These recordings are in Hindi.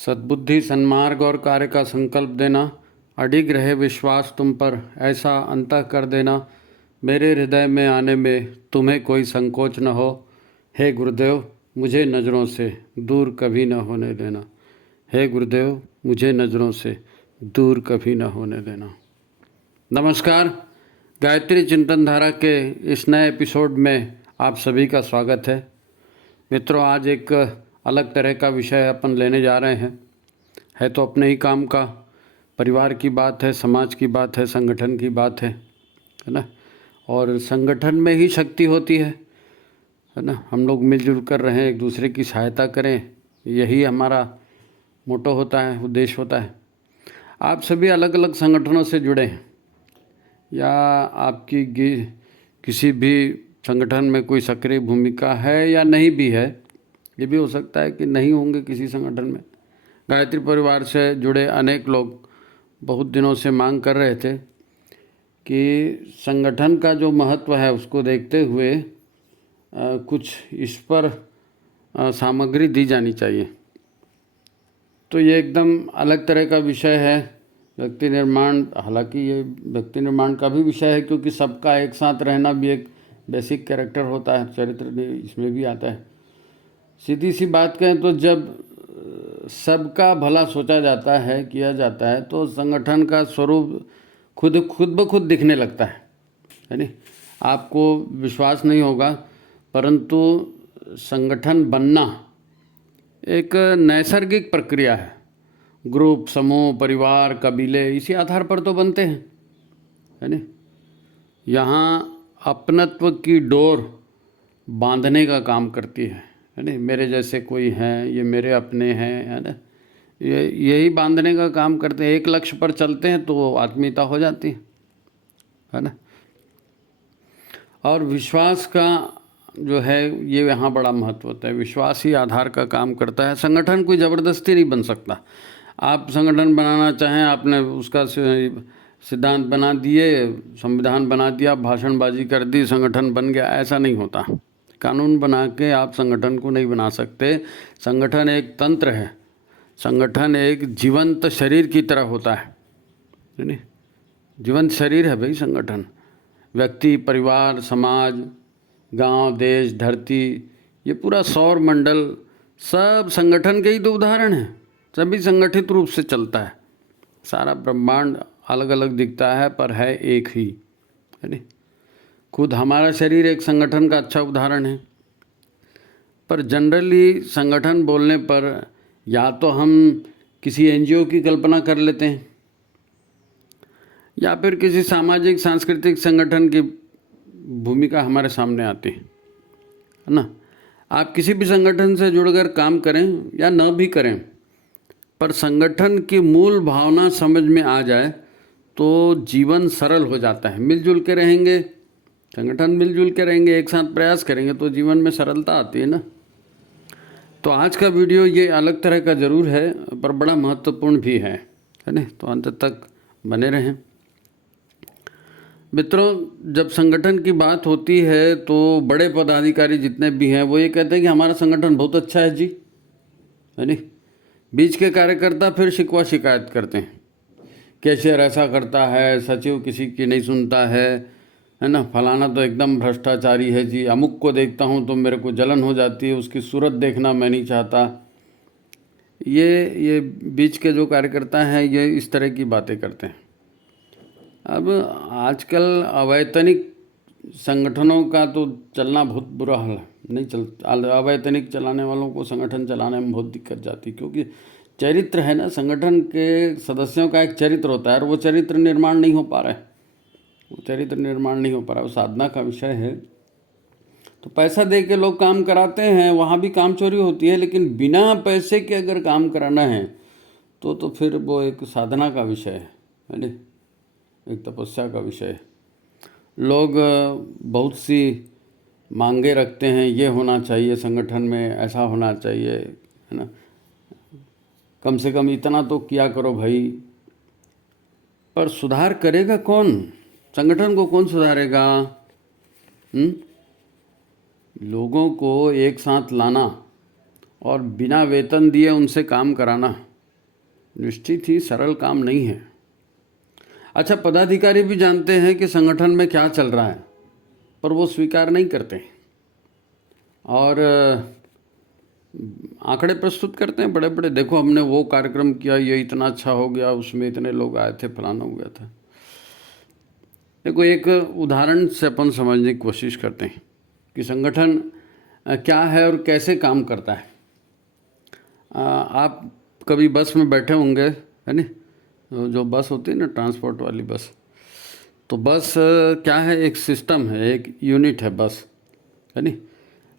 सद्बुद्धि, सन्मार्ग और कार्य का संकल्प देना, अडिग रहे विश्वास तुम पर, ऐसा अंतः कर देना, मेरे हृदय में आने में तुम्हें कोई संकोच न हो। हे गुरुदेव, मुझे नज़रों से दूर कभी न होने देना। हे गुरुदेव, मुझे नज़रों से दूर कभी न होने देना। नमस्कार, गायत्री चिंतन धारा के इस नए एपिसोड में आप सभी का स्वागत है। मित्रों, आज एक अलग तरह का विषय अपन लेने जा रहे हैं। है तो अपने ही काम का, परिवार की बात है, समाज की बात है, संगठन की बात है ना। और संगठन में ही शक्ति होती है ना। हम लोग मिलजुल कर रहें, एक दूसरे की सहायता करें, यही हमारा मोटो होता है, उद्देश्य होता है। आप सभी अलग अलग संगठनों से जुड़े हैं या आपकी किसी भी संगठन में कोई सक्रिय भूमिका है या नहीं भी है। ये भी हो सकता है कि नहीं होंगे किसी संगठन में। गायत्री परिवार से जुड़े अनेक लोग बहुत दिनों से मांग कर रहे थे कि संगठन का जो महत्व है उसको देखते हुए कुछ इस पर सामग्री दी जानी चाहिए। तो ये एकदम अलग तरह का विषय है, व्यक्ति निर्माण। हालांकि ये व्यक्ति निर्माण का भी विषय है, क्योंकि सबका एक साथ रहना भी एक बेसिक कैरेक्टर होता है, चरित्र भी इसमें भी आता है। सीधी सी बात कहें तो जब सबका भला सोचा जाता है, किया जाता है, तो संगठन का स्वरूप खुद ब खुद दिखने लगता है नहीं। आपको विश्वास नहीं होगा, परंतु संगठन बनना एक नैसर्गिक प्रक्रिया है। ग्रुप, समूह, परिवार, कबीले इसी आधार पर तो बनते हैं, है नहीं। यहाँ अपनत्व की डोर बांधने का काम करती है नहीं। मेरे जैसे कोई हैं, ये मेरे अपने हैं, है ना। यही बांधने का काम करते हैं। एक लक्ष्य पर चलते हैं तो आत्मीयता हो जाती है ना। और विश्वास का जो है ये यहाँ बड़ा महत्व होता है। विश्वास ही आधार का काम करता है। संगठन कोई ज़बरदस्ती नहीं बन सकता। आप संगठन बनाना चाहें, आपने उसका सिद्धांत बना दिए, संविधान बना दिया, भाषणबाजी कर दी, संगठन बन गया, ऐसा नहीं होता। कानून बना के आप संगठन को नहीं बना सकते। संगठन एक तंत्र है, संगठन एक जीवंत शरीर की तरह होता है नहीं। जीवंत शरीर है भाई संगठन। व्यक्ति, परिवार, समाज, गांव, देश, धरती, ये पूरा सौर मंडल सब संगठन के ही तो उदाहरण हैं। सभी संगठित रूप से चलता है। सारा ब्रह्मांड अलग अलग दिखता है पर है एक ही, है नहीं। खुद हमारा शरीर एक संगठन का अच्छा उदाहरण है। पर जनरली संगठन बोलने पर या तो हम किसी एनजीओ की कल्पना कर लेते हैं या फिर किसी सामाजिक सांस्कृतिक संगठन की भूमिका हमारे सामने आती है ना। आप किसी भी संगठन से जुड़कर काम करें या न भी करें, पर संगठन की मूल भावना समझ में आ जाए तो जीवन सरल हो जाता है। मिलजुल के रहेंगे, संगठन मिलजुल के रहेंगे, एक साथ प्रयास करेंगे तो जीवन में सरलता आती है ना। तो आज का वीडियो ये अलग तरह का ज़रूर है, पर बड़ा महत्वपूर्ण भी है ना। तो अंत तक बने रहें। मित्रों, जब संगठन की बात होती है तो बड़े पदाधिकारी जितने भी हैं वो ये कहते हैं कि हमारा संगठन बहुत अच्छा है जी, है नहीं। बीच के कार्यकर्ता फिर शिकवा शिकायत करते हैं, कैशियर ऐसा करता है, सचिव किसी की नहीं सुनता है ना। फलाना तो एकदम भ्रष्टाचारी है जी, अमुक को देखता हूँ तो मेरे को जलन हो जाती है, उसकी सूरत देखना मैं नहीं चाहता। ये बीच के जो कार्यकर्ता हैं ये इस तरह की बातें करते हैं। अब आजकल अवैतनिक संगठनों का तो चलना बहुत बुरा हाल है। नहीं चल अवैतनिक चलाने वालों को संगठन चलाने में बहुत दिक्कत जाती है, क्योंकि चरित्र है ना। संगठन के सदस्यों का एक चरित्र होता है और वो चरित्र निर्माण नहीं हो पा रहा है। वो चरित्र निर्माण नहीं हो पा रहा है, वो साधना का विषय है। तो पैसा दे के लोग काम कराते हैं, वहाँ भी काम चोरी होती है, लेकिन बिना पैसे के अगर काम कराना है तो फिर वो एक साधना का विषय है नहीं, एक तपस्या का विषय है। लोग बहुत सी मांगे रखते हैं, ये होना चाहिए संगठन में, ऐसा होना चाहिए, है ना। कम से कम इतना तो किया करो भाई। पर सुधार करेगा कौन? संगठन को कौन सुधारेगा? लोगों को एक साथ लाना और बिना वेतन दिए उनसे काम कराना, निश्चित ही सरल काम नहीं है। अच्छा, पदाधिकारी भी जानते हैं कि संगठन में क्या चल रहा है, पर वो स्वीकार नहीं करते और आंकड़े प्रस्तुत करते हैं बड़े बड़े, देखो हमने वो कार्यक्रम किया, ये इतना अच्छा हो गया, उसमें इतने लोग आए थे, फलाना हो गया था। देखो, एक उदाहरण से अपन समझने की कोशिश करते हैं कि संगठन क्या है और कैसे काम करता है। आप कभी बस में बैठे होंगे, है नी, जो बस होती है ना, ट्रांसपोर्ट वाली बस। तो बस क्या है, एक सिस्टम है, एक यूनिट है बस, है नी।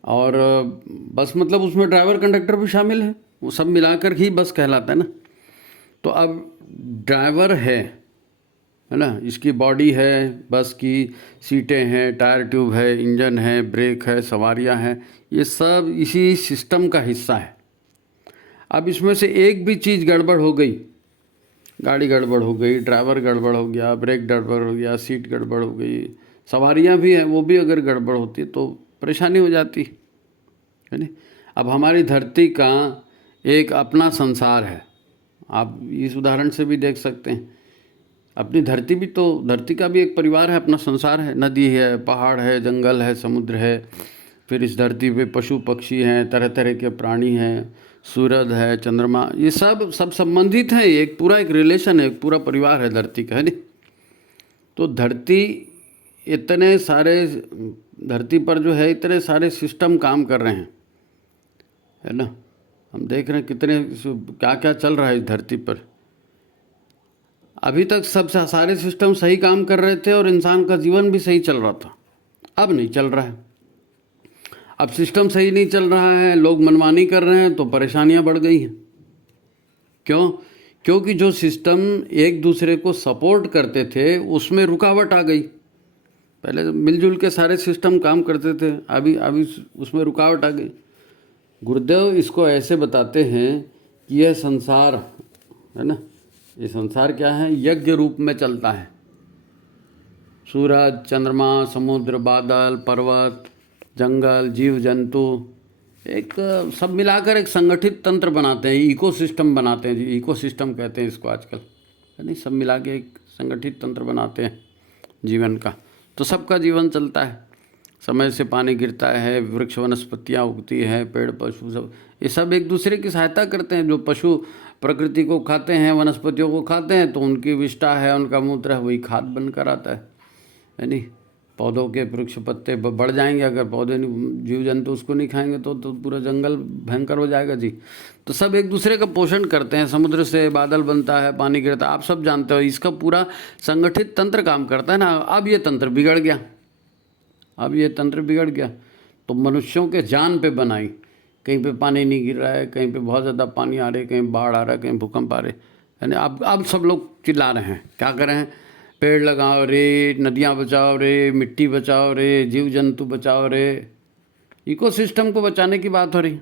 और बस मतलब उसमें ड्राइवर कंडक्टर भी शामिल है, वो सब मिलाकर ही बस कहलाता है ना। तो अब ड्राइवर है ना, इसकी बॉडी है, बस की सीटें हैं, टायर ट्यूब है, इंजन है, ब्रेक है, सवारियां हैं, ये सब इसी सिस्टम का हिस्सा है। अब इसमें से एक भी चीज़ गड़बड़ हो गई, गाड़ी गड़बड़ हो गई, ड्राइवर गड़बड़ हो गया, ब्रेक गड़बड़ हो गया, सीट गड़बड़ हो गई, सवारियां भी हैं, वो भी अगर गड़बड़ होती तो परेशानी हो जाती, है ना। अब हमारी धरती का एक अपना संसार है, आप इस उदाहरण से भी देख सकते हैं। अपनी धरती भी तो, धरती का भी एक परिवार है, अपना संसार है, नदी है, पहाड़ है, जंगल है, समुद्र है, फिर इस धरती पे पशु पक्षी हैं, तरह तरह के प्राणी हैं, सूरज है, चंद्रमा, ये सब संबंधित हैं, एक पूरा एक रिलेशन है, एक पूरा परिवार है धरती का, है नहीं। तो धरती इतने सारे, धरती पर जो है इतने सारे सिस्टम काम कर रहे हैं, है ना। हम देख रहे हैं कितने क्या क्या चल रहा है इस धरती पर। अभी तक सब सारे सिस्टम सही काम कर रहे थे और इंसान का जीवन भी सही चल रहा था, अब नहीं चल रहा है। अब सिस्टम सही नहीं चल रहा है, लोग मनमानी कर रहे हैं, तो परेशानियां बढ़ गई हैं। क्यों? क्योंकि जो सिस्टम एक दूसरे को सपोर्ट करते थे उसमें रुकावट आ गई। पहले मिलजुल के सारे सिस्टम काम करते थे, अभी अभी उसमें रुकावट आ गई। गुरुदेव इसको ऐसे बताते हैं कि यह संसार है ना, ये संसार क्या है, यज्ञ रूप में चलता है। सूरज, चंद्रमा, समुद्र, बादल, पर्वत, जंगल, जीव जंतु, एक सब मिलाकर एक संगठित तंत्र बनाते हैं, इकोसिस्टम बनाते हैं, इकोसिस्टम कहते हैं इसको आजकल, है नहीं। सब मिला के एक संगठित तंत्र बनाते हैं जीवन का। तो सबका जीवन चलता है, समय से पानी गिरता है, वृक्ष वनस्पतियाँ उगती है, पेड़ पशु सब, ये सब एक दूसरे की सहायता करते हैं। जो पशु प्रकृति को खाते हैं, वनस्पतियों को खाते हैं, तो उनकी विष्ठा है, उनका मूत्र है, वही खाद बनकर आता है नहीं। पौधों के वृक्ष पत्ते बढ़ जाएंगे, अगर पौधे जीव जंतु उसको नहीं खाएंगे तो पूरा जंगल भयंकर हो जाएगा जी। तो सब एक दूसरे का पोषण करते हैं, समुद्र से बादल बनता है, पानी गिरता है, आप सब जानते हो, इसका पूरा संगठित तंत्र काम करता है ना। अब ये तंत्र बिगड़ गया, अब ये तंत्र बिगड़ गया तो मनुष्यों के जान पे बनाई, कहीं पे पानी नहीं गिर रहा है, कहीं पे बहुत ज़्यादा पानी आ रहे, कहीं बाढ़ आ रहा है, कहीं भूकंप आ रहे, यानी अब सब लोग चिल्ला रहे हैं, क्या कर रहे हैं, पेड़ लगाओ रे, नदियाँ बचाओ रे, मिट्टी बचाओ रे, जीव जंतु बचाओ रे, इकोसिस्टम को बचाने की बात हो रही।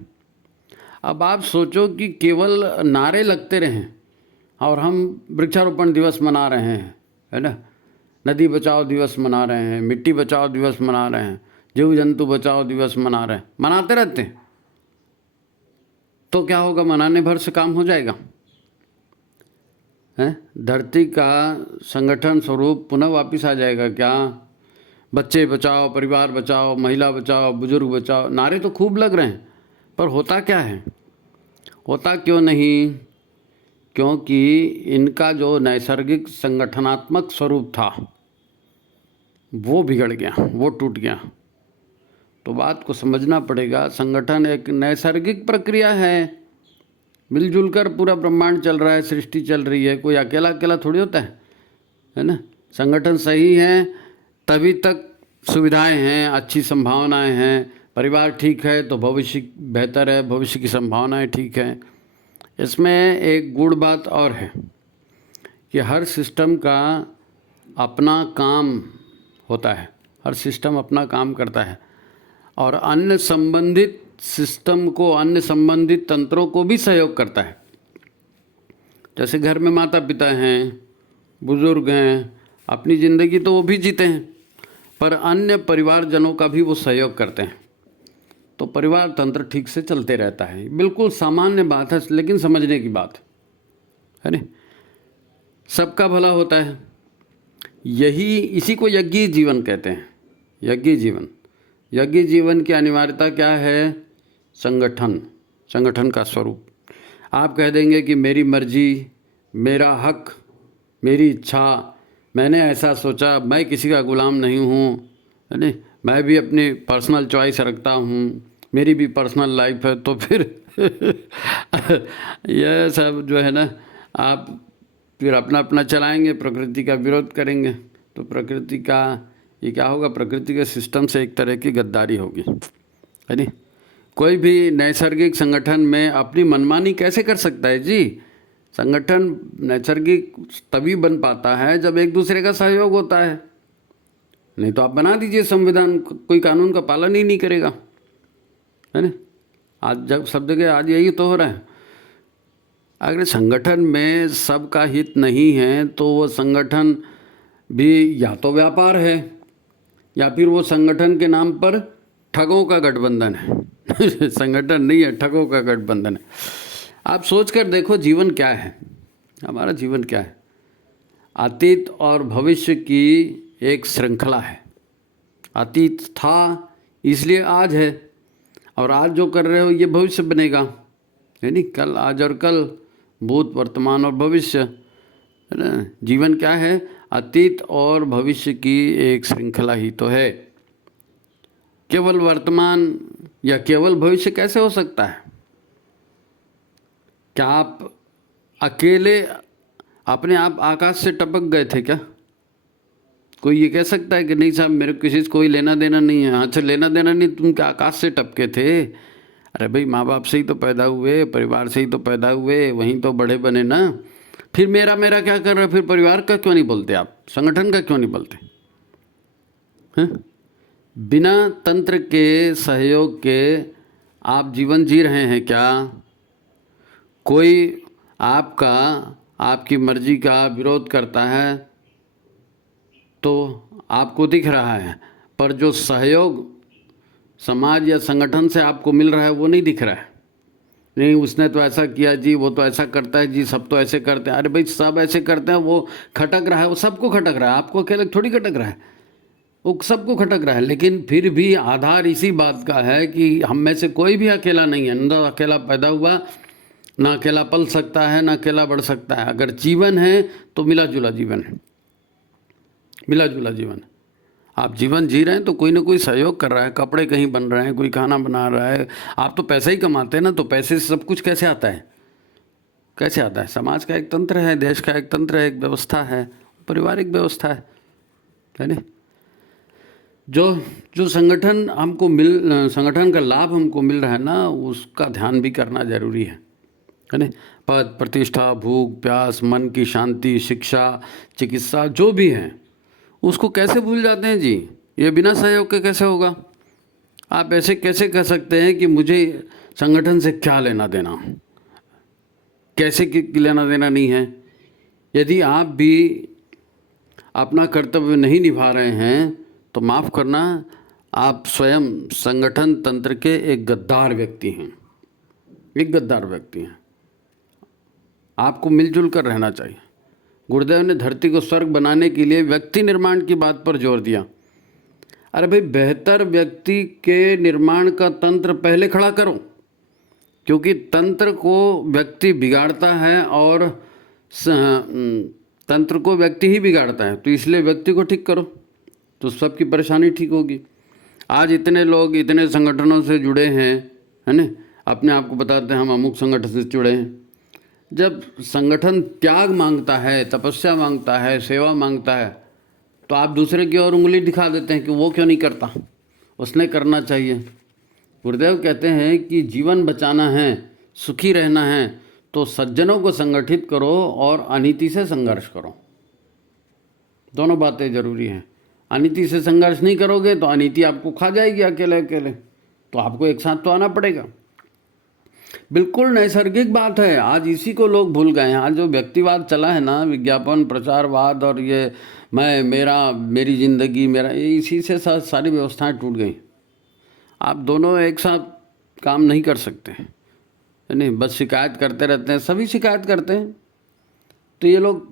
अब आप सोचो कि केवल नारे लगते रहें और हम वृक्षारोपण दिवस मना रहे हैं, है ना, नदी बचाओ दिवस मना रहे हैं, मिट्टी बचाओ दिवस मना रहे हैं, जीव जंतु बचाओ दिवस मना रहे हैं, मनाते रहते हैं, तो क्या होगा, मनाने भर से काम हो जाएगा? है धरती का संगठन स्वरूप पुनः वापस आ जाएगा क्या? बच्चे बचाओ, परिवार बचाओ, महिला बचाओ, बुजुर्ग बचाओ, नारे तो खूब लग रहे हैं, पर होता क्या है, होता क्यों नहीं? क्योंकि इनका जो नैसर्गिक संगठनात्मक स्वरूप था वो बिगड़ गया, वो टूट गया। तो बात को समझना पड़ेगा, संगठन एक नैसर्गिक प्रक्रिया है, मिलजुल कर पूरा ब्रह्मांड चल रहा है, सृष्टि चल रही है, कोई अकेला अकेला थोड़ी होता है ना। संगठन सही है तभी तक सुविधाएं हैं, अच्छी संभावनाएं हैं, परिवार ठीक है तो भविष्य बेहतर है, भविष्य की संभावनाएं ठीक हैं। इसमें एक गूढ़ बात और है कि हर सिस्टम का अपना काम होता है, हर सिस्टम अपना काम करता है और अन्य संबंधित सिस्टम को, अन्य संबंधित तंत्रों को भी सहयोग करता है। जैसे घर में माता पिता हैं, बुजुर्ग हैं, अपनी ज़िंदगी तो वो भी जीते हैं, पर अन्य परिवारजनों का भी वो सहयोग करते हैं, तो परिवार तंत्र ठीक से चलते रहता है। बिल्कुल सामान्य बात है, लेकिन समझने की बात है। है ना, सबका भला होता है। यही इसी को यज्ञ जीवन कहते हैं। यज्ञ जीवन, यज्ञ जीवन की अनिवार्यता क्या है? संगठन, संगठन का स्वरूप। आप कह देंगे कि मेरी मर्जी, मेरा हक, मेरी इच्छा, मैंने ऐसा सोचा, मैं किसी का गुलाम नहीं हूँ, है ना, मैं भी अपनी पर्सनल चॉइस रखता हूँ, मेरी भी पर्सनल लाइफ है, तो फिर यह सब जो है ना, आप फिर अपना अपना चलाएंगे, प्रकृति का विरोध करेंगे, तो प्रकृति का ये क्या होगा? प्रकृति के सिस्टम से एक तरह की गद्दारी होगी, है नहीं। कोई भी नैसर्गिक संगठन में अपनी मनमानी कैसे कर सकता है जी? संगठन नैसर्गिक तभी बन पाता है जब एक दूसरे का सहयोग होता है। नहीं तो आप बना दीजिए संविधान, कोई कानून का पालन ही नहीं करेगा, है ना। आज जब सब जगह आज यही तो हो रहा है। अगर संगठन में सबका हित नहीं है तो वो संगठन भी या तो व्यापार है या फिर वो संगठन के नाम पर ठगों का गठबंधन है। संगठन नहीं है, ठगों का गठबंधन है। आप सोच कर देखो, जीवन क्या है? हमारा जीवन क्या है? अतीत और भविष्य की एक श्रृंखला है। अतीत था इसलिए आज है, और आज जो कर रहे हो ये भविष्य बनेगा, है नहीं। कल, आज और कल, भूत, वर्तमान और भविष्य, है ना। जीवन क्या है? अतीत और भविष्य की एक श्रृंखला ही तो है। केवल वर्तमान या केवल भविष्य कैसे हो सकता है? क्या आप अकेले अपने आप आकाश से टपक गए थे क्या? कोई ये कह सकता है कि नहीं साहब, मेरे को किसी से कोई लेना देना नहीं है? अच्छा, लेना देना नहीं, तुम क्या आकाश से टपके थे? अरे भाई, माँ बाप से ही तो पैदा हुए, परिवार से ही तो पैदा हुए, वहीं तो बड़े बने ना। फिर मेरा मेरा क्या कर रहे हो? फिर परिवार का क्यों नहीं बोलते आप? संगठन का क्यों नहीं बोलते हैं? बिना तंत्र के सहयोग के आप जीवन जी रहे हैं क्या? कोई आपकी मर्जी का विरोध करता है तो आपको दिख रहा है, पर जो सहयोग समाज या संगठन से आपको मिल रहा है वो नहीं दिख रहा है। नहीं, उसने तो ऐसा किया जी, वो तो ऐसा करता है जी, सब तो ऐसे करते हैं। अरे भाई, सब ऐसे करते हैं, वो खटक रहा है, वो सबको खटक रहा है, आपको अकेले थोड़ी खटक रहा है, वो सबको खटक रहा है। लेकिन फिर भी आधार इसी बात का है कि हम में से कोई भी अकेला नहीं है। ना अकेला पैदा हुआ, ना अकेला पल सकता है, ना अकेला बढ़ सकता है। अगर जीवन है तो मिला जुला जीवन है, मिला जुला जीवन है। आप जीवन जी रहे हैं तो कोई ना कोई सहयोग कर रहा है, कपड़े कहीं बन रहे हैं, कोई खाना बना रहा है। आप तो पैसा ही कमाते हैं ना, तो पैसे से सब कुछ कैसे आता है? कैसे आता है? समाज का एक तंत्र है, देश का एक तंत्र है, एक व्यवस्था है, पारिवारिक व्यवस्था है ना। जो जो संगठन संगठन का लाभ हमको मिल रहा है ना, उसका ध्यान भी करना जरूरी है ना। पद, प्रतिष्ठा, भूख, प्यास, मन की शांति, शिक्षा, चिकित्सा, जो भी है उसको कैसे भूल जाते हैं जी? ये बिना सहयोग के कैसे होगा? आप ऐसे कैसे कह सकते हैं कि मुझे संगठन से क्या लेना देना? कैसे लेना देना नहीं है? यदि आप भी अपना कर्तव्य नहीं निभा रहे हैं तो माफ़ करना, आप स्वयं संगठन तंत्र के एक गद्दार व्यक्ति हैं, एक गद्दार व्यक्ति हैं। आपको मिलजुल कर रहना चाहिए। गुरुदेव ने धरती को स्वर्ग बनाने के लिए व्यक्ति निर्माण की बात पर जोर दिया। अरे भाई, बेहतर व्यक्ति के निर्माण का तंत्र पहले खड़ा करो, क्योंकि तंत्र को व्यक्ति बिगाड़ता है और तंत्र को व्यक्ति ही बिगाड़ता है। तो इसलिए व्यक्ति को ठीक करो तो सबकी परेशानी ठीक होगी। आज इतने लोग इतने संगठनों से जुड़े हैं, है ना, अपने आप को बताते हैं हम अमुक संगठन से जुड़े हैं। जब संगठन त्याग मांगता है, तपस्या मांगता है, सेवा मांगता है, तो आप दूसरे की ओर उंगली दिखा देते हैं कि वो क्यों नहीं करता, उसने करना चाहिए। गुरुदेव कहते हैं कि जीवन बचाना है, सुखी रहना है, तो सज्जनों को संगठित करो और अनीति से संघर्ष करो। दोनों बातें जरूरी हैं। अनीति से संघर्ष नहीं करोगे तो अनीति आपको खा जाएगी अकेले अकेले, तो आपको एक साथ तो आना पड़ेगा। बिल्कुल नैसर्गिक बात है। आज इसी को लोग भूल गए हैं। आज जो व्यक्तिवाद चला है ना, विज्ञापन, प्रचारवाद, और ये मैं, मेरा, मेरी ज़िंदगी, मेरा, ये इसी से सारी व्यवस्थाएं टूट गई। आप दोनों एक साथ काम नहीं कर सकते, नहीं, बस शिकायत करते रहते हैं, सभी शिकायत करते हैं। तो ये लोग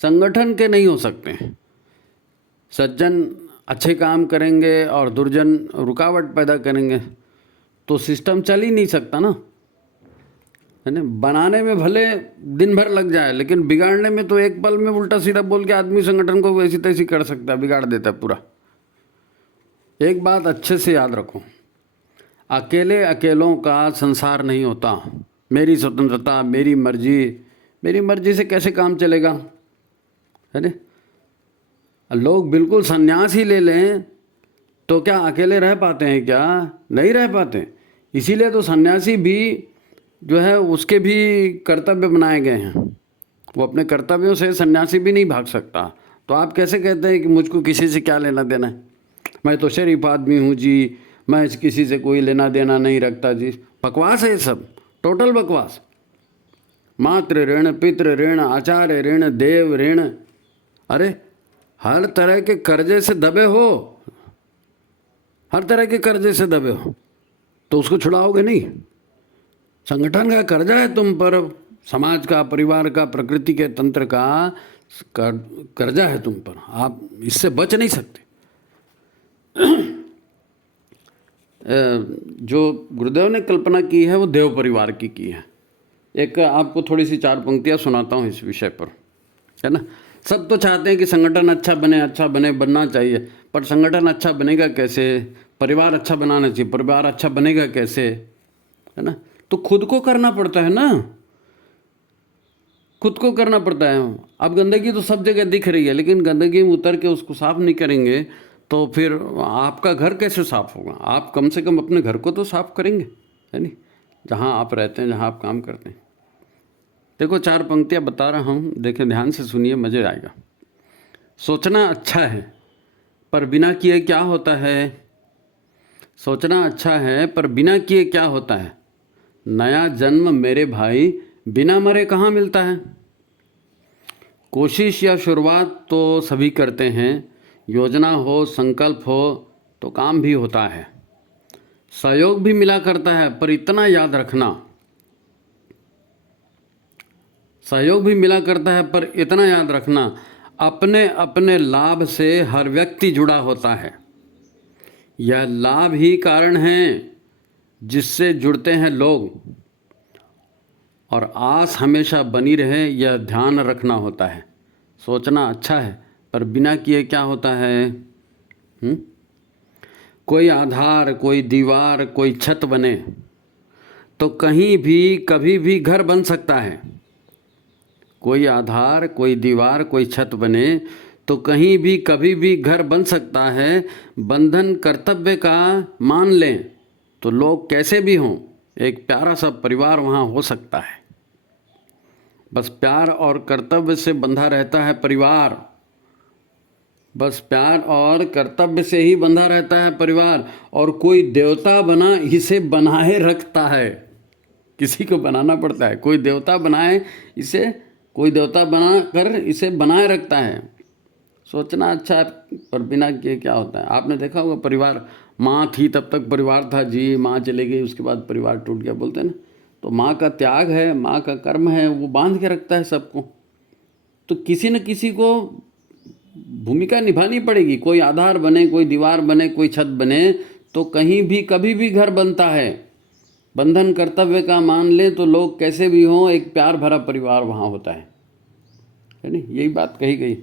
संगठन के नहीं हो सकते हैं। सज्जन अच्छे काम करेंगे और दुर्जन रुकावट पैदा करेंगे तो सिस्टम चल ही नहीं सकता ना, है ना। बनाने में भले दिन भर लग जाए, लेकिन बिगाड़ने में तो एक पल में उल्टा सीधा बोल के आदमी संगठन को वैसी तैसी कर सकता है, बिगाड़ देता है पूरा। एक बात अच्छे से याद रखो, अकेले अकेलों का संसार नहीं होता। मेरी स्वतंत्रता, मेरी मर्जी से कैसे काम चलेगा, है ना। लोग बिल्कुल संन्यास ही ले लें तो क्या अकेले रह पाते हैं क्या? नहीं रह पाते। इसीलिए तो सन्यासी भी जो है उसके भी कर्तव्य बनाए गए हैं। वो अपने कर्तव्यों से सन्यासी भी नहीं भाग सकता। तो आप कैसे कहते हैं कि मुझको किसी से क्या लेना देना है, मैं तो शरीफ आदमी हूँ जी, मैं किसी से कोई लेना देना नहीं रखता जी। बकवास है ये सब, टोटल बकवास। मातृ ऋण, पितृ ऋण, आचार्य ऋण, देव ऋण, अरे हर तरह के कर्जे से दबे हो, हर तरह के कर्जे से दबे हो तो उसको छुड़ाओगे नहीं। संगठन का कर्जा है तुम पर, समाज का, परिवार का, प्रकृति के तंत्र का कर्जा है तुम पर, आप इससे बच नहीं सकते। जो गुरुदेव ने कल्पना की है वो देव परिवार की है। एक आपको थोड़ी सी 4 पंक्तियाँ सुनाता हूँ इस विषय पर, है ना। सब तो चाहते हैं कि संगठन अच्छा बने, बनना चाहिए, पर संगठन अच्छा बनेगा कैसे? परिवार अच्छा बनाना चाहिए, परिवार अच्छा बनेगा कैसे, है ना। तो खुद को करना पड़ता है ना, खुद को करना पड़ता है। अब गंदगी तो सब जगह दिख रही है, लेकिन गंदगी में उतर के उसको साफ नहीं करेंगे तो फिर आपका घर कैसे साफ होगा? आप कम से कम अपने घर को तो साफ करेंगे, है नहीं, जहाँ आप रहते हैं, जहाँ आप काम करते हैं। देखो 4 पंक्तियाँ बता रहा हूँ, देखें, ध्यान से सुनिए, मज़े आएगा। सोचना अच्छा है पर बिना किए क्या होता है? सोचना अच्छा है पर बिना किए क्या होता है? नया जन्म मेरे भाई बिना मरे कहाँ मिलता है? कोशिश या शुरुआत तो सभी करते हैं, योजना हो, संकल्प हो तो काम भी होता है, सहयोग भी मिला करता है, पर इतना याद रखना, सहयोग भी मिला करता है पर इतना याद रखना, अपने अपने लाभ से हर व्यक्ति जुड़ा होता है। यह लाभ ही कारण है जिससे जुड़ते हैं लोग, और आस हमेशा बनी रहे यह ध्यान रखना होता है। सोचना अच्छा है पर बिना किए क्या होता है? कोई आधार, कोई दीवार, कोई छत बने तो कहीं भी कभी भी घर बन सकता है। कोई आधार, कोई दीवार, कोई छत बने तो कहीं भी कभी भी घर बन सकता है। बंधन कर्तव्य का मान लें तो लोग कैसे भी हों, एक प्यारा सा परिवार वहाँ हो सकता है। बस प्यार और कर्तव्य से बंधा रहता है परिवार, बस प्यार और कर्तव्य से ही बंधा रहता है परिवार। और कोई देवता बना इसे बनाए रखता है, किसी को बनाना पड़ता है, कोई देवता बनाए इसे, कोई देवता बना कर इसे बनाए रखता है। सोचना अच्छा है पर बिना किए क्या होता है? आपने देखा होगा परिवार, माँ थी तब तक परिवार था जी, माँ चली गई उसके बाद परिवार टूट गया, बोलते हैं ना। तो माँ का त्याग है, माँ का कर्म है, वो बांध के रखता है सबको। तो किसी न किसी को भूमिका निभानी पड़ेगी, कोई आधार बने, कोई दीवार बने, कोई छत बने तो कहीं भी कभी भी घर बनता है। बंधन कर्तव्य का मान ले तो लोग कैसे भी हों, एक प्यार भरा परिवार वहाँ होता है नहीं? यही बात कही गई।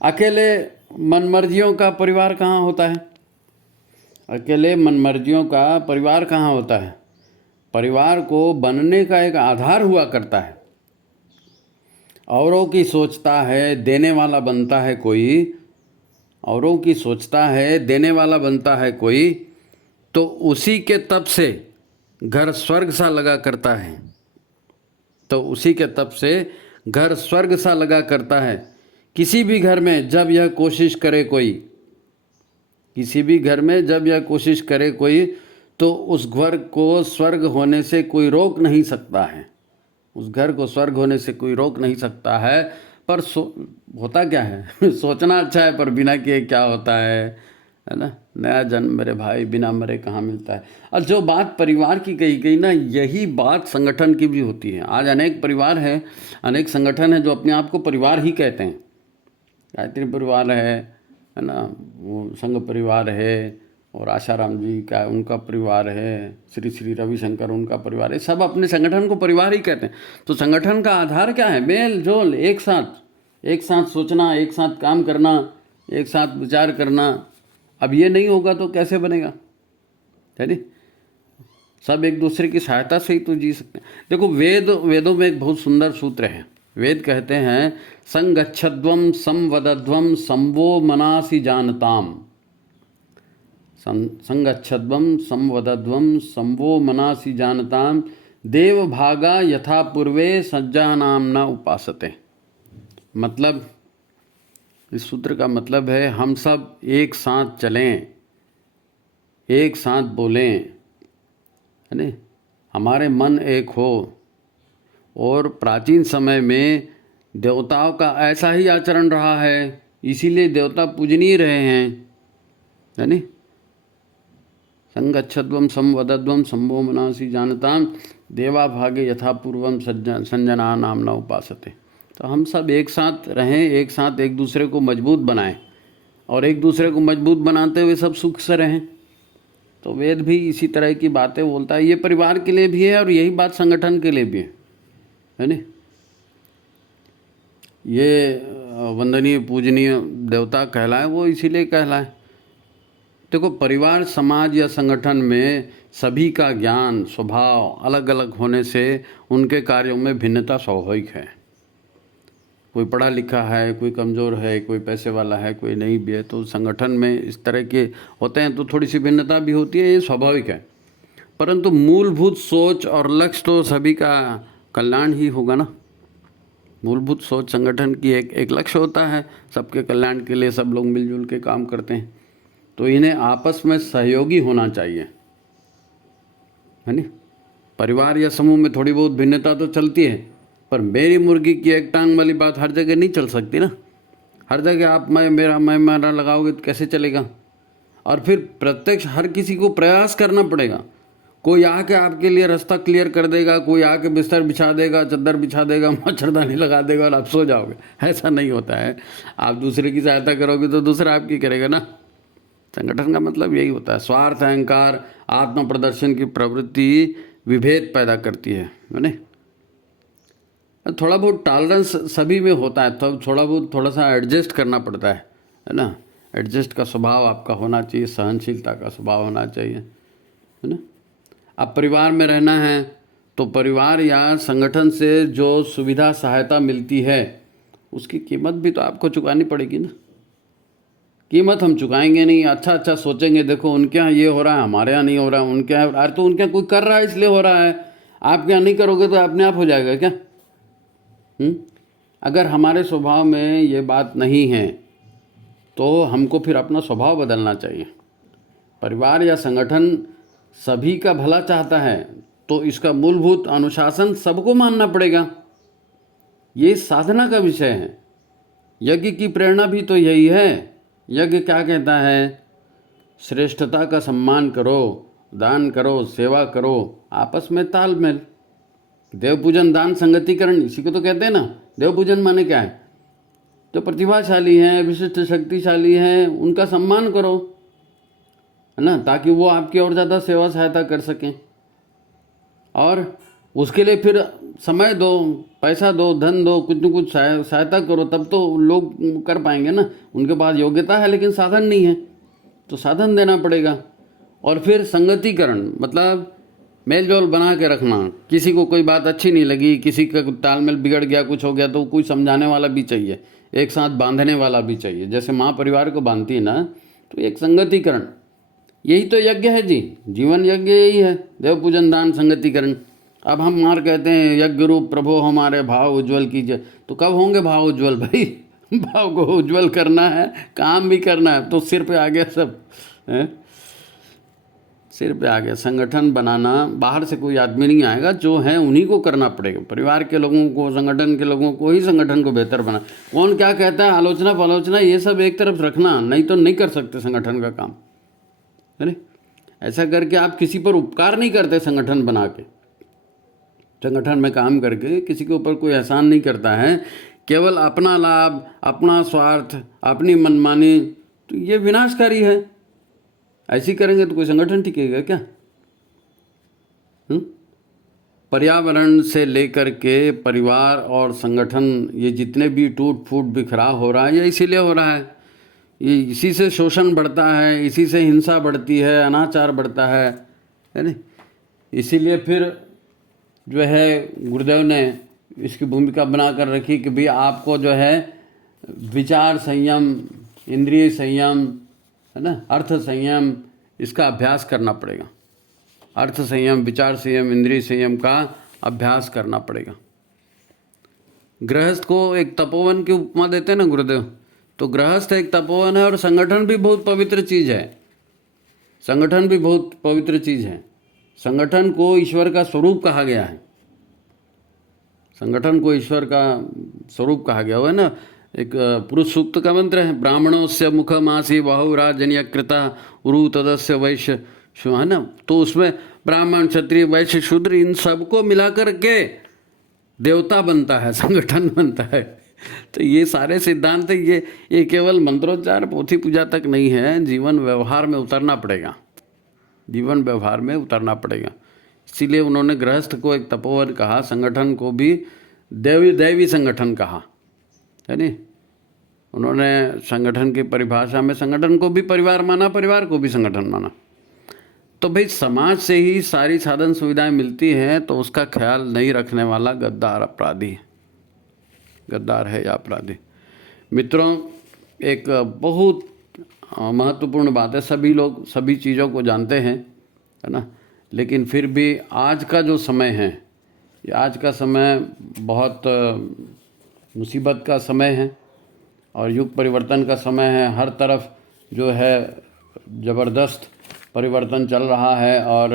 अकेले मनमर्जियों का परिवार कहाँ होता है? अकेले मनमर्जियों का परिवार कहाँ होता है? परिवार को बनने का एक आधार हुआ करता है। औरों की सोचता है, देने वाला बनता है कोई, औरों की सोचता है, देने वाला बनता है कोई, तो उसी के तप से घर स्वर्ग सा लगा करता है, तो उसी के तप से घर स्वर्ग सा लगा करता है। किसी भी घर में जब यह कोशिश करे कोई, किसी भी घर में जब यह कोशिश करे कोई, तो उस घर को स्वर्ग होने से कोई रोक नहीं सकता है, उस घर को स्वर्ग होने से कोई रोक नहीं सकता है। पर होता क्या है? सोचना अच्छा है पर बिना किए क्या होता है? है ना। नया जन्म मेरे भाई बिना मरे कहाँ मिलता है। और जो बात परिवार की कही गई ना, यही बात संगठन की भी होती है। आज अनेक परिवार है, अनेक संगठन है जो अपने आप को परिवार ही कहते हैं। गायत्री परिवार है ना, वो संघ परिवार है, और आशाराम जी का उनका परिवार है, श्री श्री रविशंकर उनका परिवार है, सब अपने संगठन को परिवार ही कहते हैं। तो संगठन का आधार क्या है? मेल जोल, एक साथ सोचना, एक साथ काम करना, एक साथ विचार करना। अब ये नहीं होगा तो कैसे बनेगा, है नहीं। सब एक दूसरे की सहायता से ही तो जी सकते हैं। देखो वेदों में एक बहुत सुंदर सूत्र है। वेद कहते हैं संगच्छध्वम संवदध्वम संवो मनासि जानताम। संगच्छध्वम संवदध्वम संवो मनासि जानताम देव भागा यथा पूर्वे सज्जानाम न उपासते। मतलब इस सूत्र का मतलब है हम सब एक साथ चलें, एक साथ बोलें, है ना, हमारे मन एक हो। और प्राचीन समय में देवताओं का ऐसा ही आचरण रहा है, इसीलिए देवता पूजनीय रहे हैं, है नी। संगच्छध्वम संवदध्वम संभो मनासि जानताम देवा भागे यथा पूर्वम संजना नाम न उपासते। तो हम सब एक साथ रहें, एक साथ एक दूसरे को मजबूत बनाएं, और एक दूसरे को मजबूत बनाते हुए सब सुख से रहें। तो वेद भी इसी तरह की बातें बोलता है। ये परिवार के लिए भी है और यही बात संगठन के लिए भी है ना। ये वंदनीय पूजनीय देवता कहलाए, वो इसीलिए कहलाए। देखो, परिवार समाज या संगठन में सभी का ज्ञान स्वभाव अलग अलग होने से उनके कार्यों में भिन्नता स्वाभाविक है। कोई पढ़ा लिखा है, कोई कमज़ोर है, कोई पैसे वाला है, कोई नहीं भी है। तो संगठन में इस तरह के होते हैं तो थोड़ी सी भिन्नता भी होती है, ये स्वाभाविक है। परंतु मूलभूत सोच और लक्ष्य तो सभी का कल्याण ही होगा ना। मूलभूत सोच संगठन की एक लक्ष्य होता है, सबके कल्याण के लिए सब लोग मिलजुल के काम करते हैं। तो इन्हें आपस में सहयोगी होना चाहिए, है नी। परिवार या समूह में थोड़ी बहुत भिन्नता तो चलती है, पर मेरी मुर्गी की एक टांग वाली बात हर जगह नहीं चल सकती ना। हर जगह आप मैं मेरा लगाओगे तो कैसे चलेगा। और फिर प्रत्यक्ष हर किसी को प्रयास करना पड़ेगा। कोई आके आपके लिए रास्ता क्लियर कर देगा, कोई आके बिस्तर बिछा देगा, चादर बिछा देगा, मच्छरदानी लगा देगा और आप सो जाओगे, ऐसा नहीं होता है। आप दूसरे की सहायता करोगे तो दूसरा आपकी करेगा ना। संगठन का मतलब यही होता है। स्वार्थ, अहंकार, आत्म प्रदर्शन की प्रवृत्ति विभेद पैदा करती है ना। थोड़ा बहुत टॉलरेंस सभी में होता है, तो थोड़ा सा एडजस्ट करना पड़ता है ना। एडजस्ट का स्वभाव आपका होना चाहिए, सहनशीलता का स्वभाव होना चाहिए, है ना। अब परिवार में रहना है तो परिवार या संगठन से जो सुविधा सहायता मिलती है उसकी कीमत भी तो आपको चुकानी पड़ेगी ना। कीमत हम चुकाएंगे नहीं, अच्छा सोचेंगे, देखो उनके यहाँ ये हो रहा है, हमारे यहाँ नहीं हो रहा है, उनके यहाँ, अरे तो उनके यहाँ कोई कर रहा है इसलिए हो रहा है, आपके यहाँ नहीं करोगे तो अपने आप हो जाएगा क्या। अगर हमारे स्वभाव में ये बात नहीं है तो हमको फिर अपना स्वभाव बदलना चाहिए। परिवार या संगठन सभी का भला चाहता है तो इसका मूलभूत अनुशासन सबको मानना पड़ेगा। ये साधना का विषय है। यज्ञ की प्रेरणा भी तो यही है। यज्ञ क्या कहता है? श्रेष्ठता का सम्मान करो, दान करो, सेवा करो, आपस में तालमेल। देव पूजन दान संगतिकरण, इसी को तो कहते हैं ना। देव पूजन माने क्या है? जो प्रतिभाशाली हैं, विशिष्ट शक्तिशाली हैं, उनका सम्मान करो, है ना, ताकि वो आपकी और ज़्यादा सेवा सहायता कर सकें। और उसके लिए फिर समय दो, पैसा दो, धन दो, कुछ न कुछ सहायता करो, तब तो लोग कर पाएंगे ना। उनके पास योग्यता है लेकिन साधन नहीं है, तो साधन देना पड़ेगा। और फिर संगतिकरण मतलब मेल जोल बना के रखना। किसी को कोई बात अच्छी नहीं लगी, किसी का तालमेल बिगड़ गया, कुछ हो गया, तो कोई समझाने वाला भी चाहिए, एक साथ बांधने वाला भी चाहिए। जैसे माँ परिवार को बांधती है ना, तो एक संगतिकरण, यही तो यज्ञ है जी। जीवन यज्ञ यही है, देव पूजन दान संगतिकरण। अब हम मार कहते हैं यज्ञ रूप प्रभु हमारे भाव उज्ज्वल कीजिए, तो कब होंगे भाव उज्ज्वल भाई? भाव को उज्ज्वल करना है, काम भी करना है, तो सिर पे आ गया सब है। सिर पे आ गया। संगठन बनाना बाहर से कोई आदमी नहीं आएगा, जो है उन्हीं को करना पड़ेगा। परिवार के लोगों को, संगठन के लोगों को ही संगठन को बेहतर बना। कौन क्या कहता है, आलोचना पालोचना ये सब एक तरफ रखना, नहीं तो नहीं कर सकते संगठन का काम, है ना। ऐसा करके आप किसी पर उपकार नहीं करते। संगठन बना के, संगठन में काम करके किसी के ऊपर कोई एहसान नहीं करता है, केवल अपना लाभ, अपना स्वार्थ, अपनी मनमानी, तो ये विनाशकारी है। ऐसी करेंगे तो कोई संगठन टिकेगा क्या? पर्यावरण से लेकर के परिवार और संगठन, ये जितने भी टूट फूट बिखराव हो रहा है, ये इसीलिए हो रहा है। ये इसी से शोषण बढ़ता है, इसी से हिंसा बढ़ती है, अनाचार बढ़ता है ना। इसीलिए फिर जो है गुरुदेव ने इसकी भूमिका बना कर रखी कि भाई आपको जो है विचार संयम, इंद्रिय संयम, है ना, अर्थ संयम, इसका अभ्यास करना पड़ेगा। अर्थ संयम, विचार संयम, इंद्रिय संयम का अभ्यास करना पड़ेगा। गृहस्थ को एक तपोवन की उपमा देते हैं ना गुरुदेव, तो गृहस्थ एक तपोवन है और संगठन भी बहुत पवित्र चीज़ है। संगठन भी बहुत पवित्र चीज़ है। संगठन को ईश्वर का स्वरूप कहा गया है। संगठन को ईश्वर का स्वरूप कहा गया हुआ है ना। एक पुरुष सूक्त का मंत्र है, ब्राह्मणों से मुखमासी बहुराजन्य कृता उरु तदस्य वैश्य, है ना। तो उसमें ब्राह्मण, क्षत्रिय, वैश्य, शूद्र, इन सबको मिलाकर के देवता बनता है, संगठन बनता है। तो ये सारे सिद्धांत, ये केवल मंत्रोच्चार, पोथी पूजा तक नहीं है, जीवन व्यवहार में उतरना पड़ेगा। जीवन व्यवहार में उतरना पड़ेगा। इसीलिए उन्होंने गृहस्थ को एक तपोवन कहा, संगठन को भी दैवी संगठन कहा, है नहीं। उन्होंने संगठन की परिभाषा में संगठन को भी परिवार माना, परिवार को भी संगठन माना। तो भाई समाज से ही सारी साधन सुविधाएं मिलती हैं, तो उसका ख्याल नहीं रखने वाला गद्दार अपराधी, गद्दार है या अपराधी। मित्रों, एक बहुत महत्वपूर्ण बात है, सभी लोग सभी चीज़ों को जानते हैं, है ना, लेकिन फिर भी आज का जो समय है, ये आज का समय बहुत मुसीबत का समय है और युग परिवर्तन का समय है। हर तरफ जो है ज़बरदस्त परिवर्तन चल रहा है और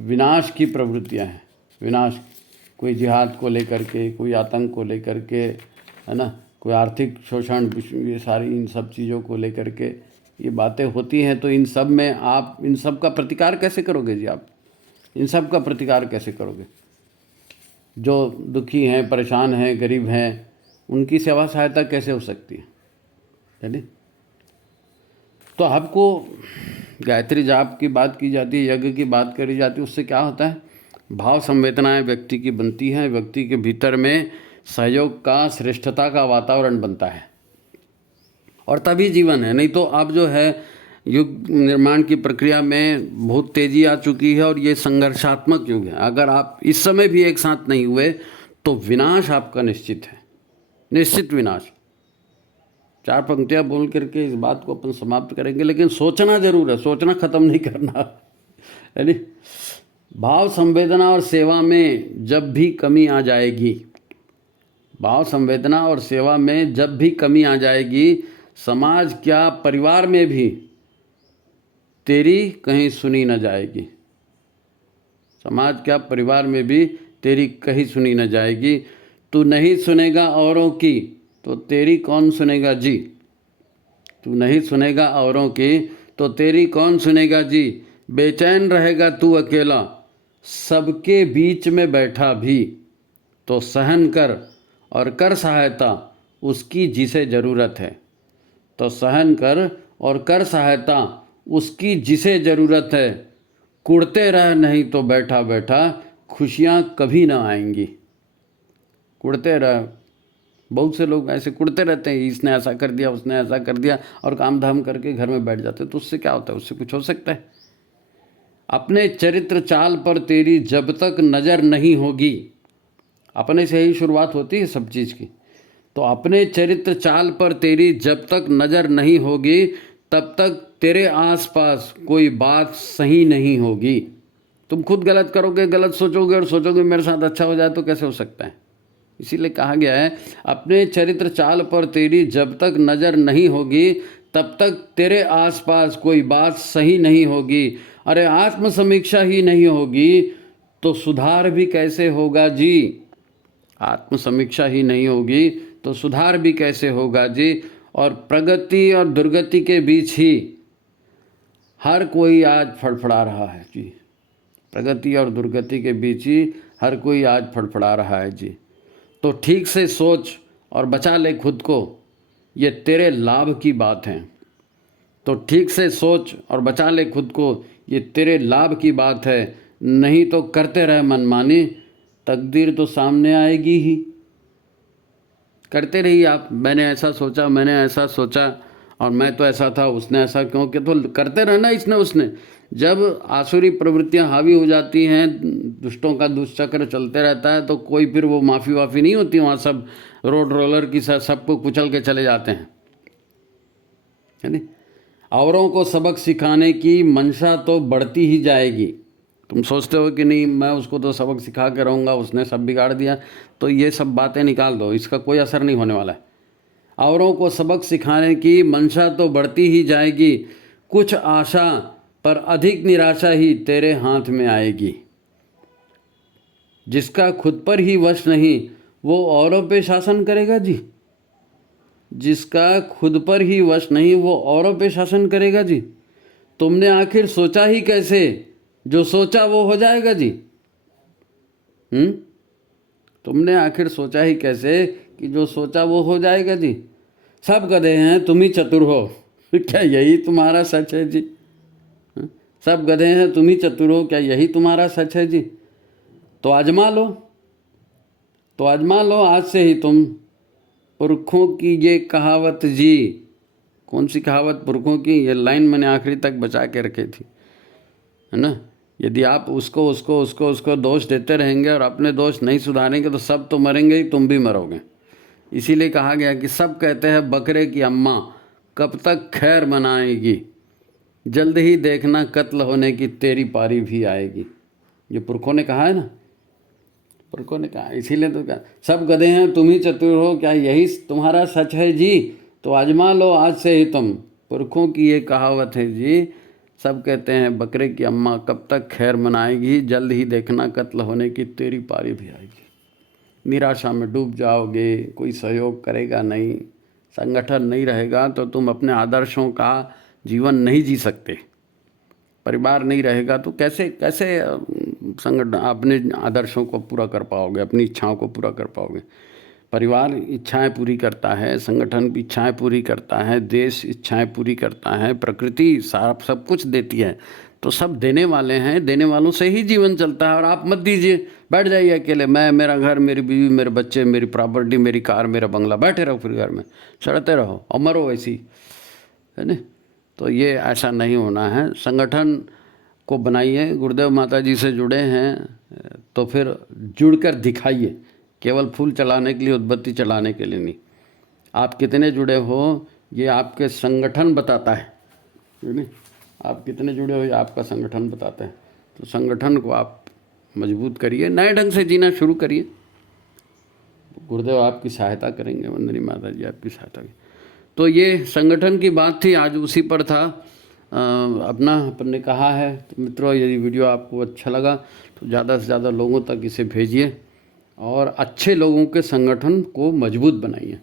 विनाश की प्रवृत्तियां हैं। विनाश, कोई जिहाद को लेकर के, कोई आतंक को लेकर के, है ना, कोई आर्थिक शोषण, ये सारी इन सब चीज़ों को लेकर के ये बातें होती हैं। तो इन सब में आप इन सब का प्रतिकार कैसे करोगे जी? आप इन सब का प्रतिकार कैसे करोगे? जो दुखी हैं, परेशान हैं, गरीब हैं, उनकी सेवा सहायता कैसे हो सकती है नहीं? तो आपको गायत्री जाप की बात की जाती है, यज्ञ की बात करी जाती है, उससे क्या होता है? भाव संवेदनाएं व्यक्ति की बनती हैं, व्यक्ति के भीतर में सहयोग का, श्रेष्ठता का वातावरण बनता है और तभी जीवन है। नहीं तो अब जो है युग निर्माण की प्रक्रिया में बहुत तेज़ी आ चुकी है और ये संघर्षात्मक युग है। अगर आप इस समय भी एक साथ नहीं हुए तो विनाश आपका निश्चित है, निश्चित विनाश। 4 पंक्तियाँ बोल करके इस बात को अपन समाप्त करेंगे, लेकिन सोचना जरूर है, सोचना ख़त्म नहीं करना, है नहीं। भाव संवेदना और सेवा में जब भी कमी आ जाएगी, भाव संवेदना और सेवा में जब भी कमी आ जाएगी, समाज क्या परिवार में भी तेरी कहीं सुनी न जाएगी। समाज क्या परिवार में भी तेरी कहीं सुनी न जाएगी। तू नहीं सुनेगा औरों की तो तेरी कौन सुनेगा जी। तू नहीं सुनेगा औरों की तो तेरी कौन सुनेगा जी। बेचैन रहेगा तू अकेला, सबके बीच में बैठा भी, तो सहन कर और कर सहायता उसकी जिसे ज़रूरत है। तो सहन कर और कर सहायता उसकी जिसे ज़रूरत है। कुढ़ते रह नहीं तो बैठा बैठा खुशियाँ कभी ना आएंगी। कुढ़ते रह, बहुत से लोग ऐसे कुढ़ते रहते हैं, इसने ऐसा कर दिया, उसने ऐसा कर दिया, और काम धाम करके घर में बैठ जाते हैं। तो उससे क्या होता है? उससे कुछ हो सकता है? अपने चरित्र चाल पर तेरी जब तक नज़र नहीं होगी, अपने से ही शुरुआत होती है सब चीज़ की। तो अपने चरित्र चाल पर तेरी जब तक नज़र नहीं होगी, तब तक तेरे आसपास कोई बात सही नहीं होगी। तुम खुद गलत करोगे, गलत सोचोगे और सोचोगे मेरे साथ अच्छा हो जाए, तो कैसे हो सकता है? इसीलिए कहा गया है, अपने चरित्र चाल पर तेरी जब तक नज़र नहीं होगी, तब तक तेरे आसपास कोई बात सही नहीं होगी। अरे आत्म समीक्षा ही नहीं होगी तो सुधार भी कैसे होगा जी। आत्म समीक्षा ही नहीं होगी तो सुधार भी कैसे होगा जी। और प्रगति और दुर्गति के बीच ही हर कोई आज फड़फड़ा रहा है जी। प्रगति और दुर्गति के बीच ही हर कोई आज फड़फड़ा रहा है जी। तो ठीक से सोच और बचा ले खुद को, ये तेरे लाभ की बात है। तो ठीक से सोच और बचा ले खुद को, ये तेरे लाभ की बात है। नहीं तो करते रहे मनमानी, तकदीर तो सामने आएगी ही। करते रहिए आप, मैंने ऐसा सोचा, मैंने ऐसा सोचा, और मैं तो ऐसा था, उसने ऐसा क्यों किया, तो करते रहना इसने उसने। जब आसुरी प्रवृत्तियां हावी हो जाती हैं, दुष्टों का दुष्चक्र चलते रहता है, तो कोई फिर वो माफ़ी वाफ़ी नहीं होती वहाँ। सब रोड रोलर की सबको कुचल के चले जाते हैं, है नहीं। औरों को सबक सिखाने की मंशा तो बढ़ती ही जाएगी। तुम सोचते हो कि नहीं मैं उसको तो सबक सिखा के रहूँगा, उसने सब बिगाड़ दिया, तो ये सब बातें निकाल दो, इसका कोई असर नहीं होने वाला है। औरों को सबक सिखाने की मंशा तो बढ़ती ही जाएगी, कुछ आशा पर अधिक निराशा ही तेरे हाथ में आएगी। जिसका खुद पर ही वश नहीं वो औरों पे शासन करेगा जी। जिसका खुद पर ही वश नहीं वो औरों पे शासन करेगा जी। तुमने आखिर सोचा ही कैसे, जो सोचा वो हो जाएगा जी। तुमने आखिर सोचा ही कैसे कि जो सोचा वो हो जाएगा जी। सब गधे हैं तुम ही चतुर हो, क्या यही तुम्हारा सच है जी। सब गधे हैं तुम ही चतुर हो, क्या यही तुम्हारा सच है जी। तो आजमा लो, तो आजमा लो आज से ही तुम पुरखों की ये कहावत जी। कौन सी कहावत पुरखों की, ये लाइन मैंने आखिरी तक बचा के रखी थी, है ना। यदि आप उसको उसको उसको उसको दोष देते रहेंगे और अपने दोष नहीं सुधारेंगे तो सब तो मरेंगे ही, तुम भी मरोगे। इसीलिए कहा गया कि सब कहते हैं बकरे की अम्मा कब तक खैर मनाएगी, जल्द ही देखना कत्ल होने की तेरी पारी भी आएगी। ये पुरखों ने कहा है ना, पुरखों ने कहा। इसीलिए तो क्या, सब गधे हैं तुम ही चतुर हो, क्या यही तुम्हारा सच है जी। तो आजमा लो आज से ही तुम, पुरखों की ये कहावत है जी। सब कहते हैं बकरे की अम्मा कब तक खैर मनाएगी, जल्द ही देखना कत्ल होने की तेरी पारी भी आएगी। निराशा में डूब जाओगे, कोई सहयोग करेगा नहीं, संगठन नहीं रहेगा तो तुम अपने आदर्शों का जीवन नहीं जी सकते। परिवार नहीं रहेगा तो कैसे कैसे संगठन अपने आदर्शों को पूरा कर पाओगे, अपनी इच्छाओं को पूरा कर पाओगे। परिवार इच्छाएं पूरी करता है, संगठन भी इच्छाएं पूरी करता है, देश इच्छाएं पूरी करता है, प्रकृति सारा सब कुछ देती है। तो सब देने वाले हैं, देने वालों से ही जीवन चलता है। और आप मत दीजिए, बैठ जाइए अकेले, मैं, मेरा घर, मेरी बीवी, मेरे बच्चे, मेरी प्रॉपर्टी, मेरी कार, मेरा बंगला, बैठे रहो फिर घर में, सड़ते रहो और मरो ऐसी, है ना। तो ये ऐसा नहीं होना है। संगठन को बनाइए, गुरुदेव माता जी से जुड़े हैं तो फिर जुड़कर दिखाइए, केवल फूल चलाने के लिए, उद्बत्ती चलाने के लिए नहीं। आप कितने जुड़े हो ये आपके संगठन बताता है, नहीं, आप कितने जुड़े हो ये आपका संगठन बताता है। तो संगठन को आप मजबूत करिए, नए ढंग से जीना शुरू करिए। गुरुदेव आपकी सहायता करेंगे, वंदनी माता जी आपकी सहायता करेंगे। तो ये संगठन की बात थी, आज उसी पर था। अपना अपन ने कहा है। तो मित्रों, यदि वीडियो आपको अच्छा लगा तो ज़्यादा से ज़्यादा लोगों तक इसे भेजिए और अच्छे लोगों के संगठन को मजबूत बनाइए,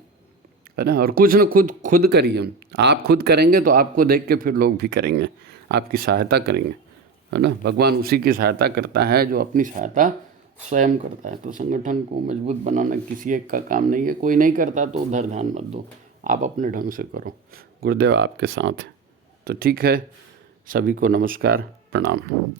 है ना। और कुछ न खुद करिए। आप खुद करेंगे तो आपको देख के फिर लोग भी करेंगे, आपकी सहायता करेंगे, है ना। भगवान उसी की सहायता करता है जो अपनी सहायता स्वयं करता है। तो संगठन को मजबूत बनाना किसी एक का काम नहीं है, कोई नहीं करता तो उधर ध्यान मत दो, आप अपने ढंग से करो। गुरुदेव आपके साथ हैं। तो ठीक है, सभी को नमस्कार, प्रणाम।